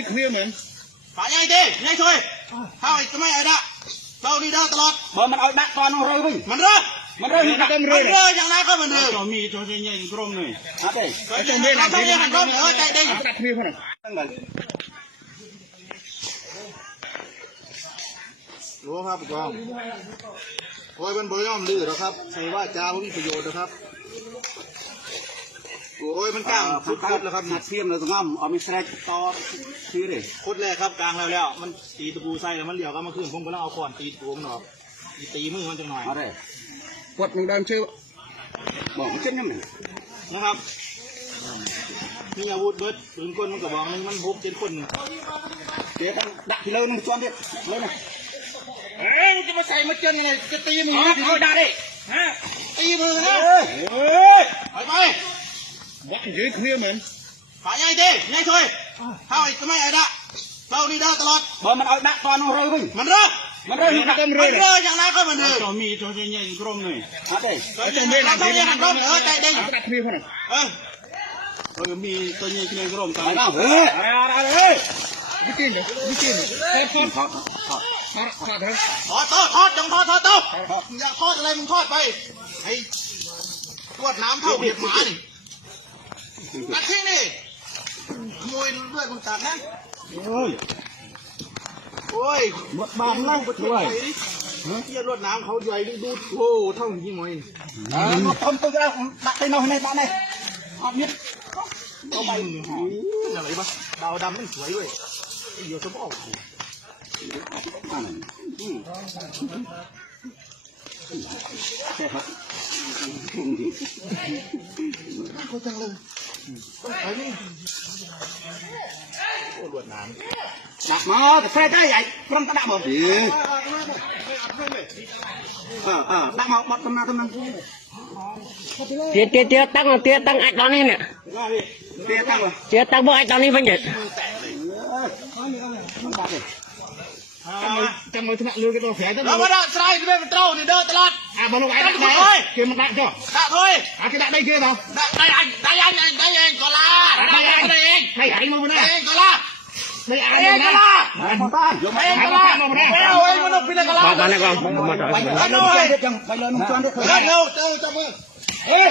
dưới kia mình phải nhanh đi nhanh thôi thôi tụi mày ở đó đâu đi đâu tọt bờ mình ở đặt toàn nó rơi đi mình rơi mình rơi chẳng lẽ có mình rơi cho mi cho chơi nhanh grom này à đây ở trong bên này hàng gom nữa chạy đi đặt kia thôi này รู้ครับผู้กองโอ้ยมันบริยอมลือหรอครับใส่ว่าจ้าผมมีประโยชน์นะครับโอ้ยมันกลางสุดๆแล้วครับ นัดเทียมเลยตรงนั้นเอามีแสลกต่อซื้อเลย โคตรแรกครับกลางแล้วมันตีตะปูใส่แล้วมันเหลี่ยวก็มาขึ้นผมก็ต้องเอาขอนตีตะปูมันออกตีมือมันจังหน่อย เอาได้ quật mình đang chơi บอกมันเช่นนั้นเลย นะครับมีอาวุธเบิดปืนกลมันกระบอกนึงมันบุกเจ็ดคนหนึ่ง เดี๋ยวต้องดักที่เลยนึงจวนเด็ดเลยนะ เฮ้ยจะมาใส่มาเจนยังไงจะตีมือ เอาได้ดิ ฮะตีมือนะไป quật dưới kia mình phải nhanh đi nhanh thôi thôi tụi mày ở đó đâu đi đâu tọt บอมันเอาดักtoàn nó rơi đi mình rơi mình rơi mình rơi chẳng lẽ có mình rơi cho mi cho chơi nhanh grom này à đây ở trong bên này hàng gom nữa chạy đi đặt kia thôi này เออมีตัวนี้กินกรมตา ไป ย เนาะ เฮ้ยเฮ้ย đi trên này đi trên nàyทอด ทอด ทอดเลย ทอดจงทอดอย่าทอดอะไรมึงทอดไปไอ้ตรวจน้ำเท่าเห็บหมานี่ตัดทิ้งนี่ขโมยเลือดมึงตัดนะ เฮ้ย โอ้ย หมดบานเล่าไปช่วย เที่ยวรวดน้ำเขาใหญ่ดูโอ้เท่ายิงมวย หมดทำตัวแล้วดักไปนอนในบ้านเลยออกยึด เอาไปเป็นอะไรบ้างดาวดำมันสวยด้วยเดี๋ยวจะบอกเขาจังเลยต้องไปนี่โอ้รวดน้ำ ดักมาแต่ใส่ได้ใหญ่พร้อมกระดักหมดดักมาบัดตำนานTía tăng ai tao này nè. Tía tăng bố ai tao này phải vậy. trong người thằng lừa cái đồ phẻ đó đó mà đó sai cái bên trâu thì đỡ tạt à mà lúc ấy đặt này kia mà đặt cho đặt thôi à cái đặt đây kia đâu đây anh có la đây anh hay hãy mua bên đây này anh có la đây đây ai anh có la đây anh có la đâu anh muốn pin có la Con này con. anh ơi anh đâu cho mơ ơi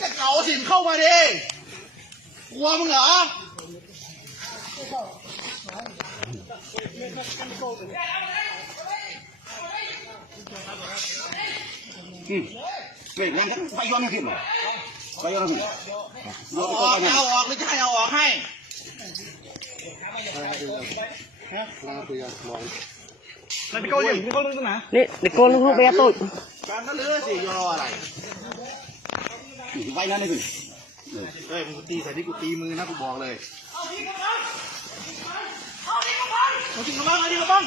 cái cậu xỉn không mà đi quaมึงเหรอ về làm cái bay vô nó kịp rồi bay vô nó kịp เอาออกหรือจะให้เอาออกให้มันเป็นก้อนอย่างนี้ก้อนนึงนะ Nè, để con nó bé tôi. การก็เลือสิรออะไร bay nó này kịp เฮ้ยมึงตีใส่ที่กูตีมือนะกูบอกเลยเอาทิ้งกระบังเอาทิ้งกระบัง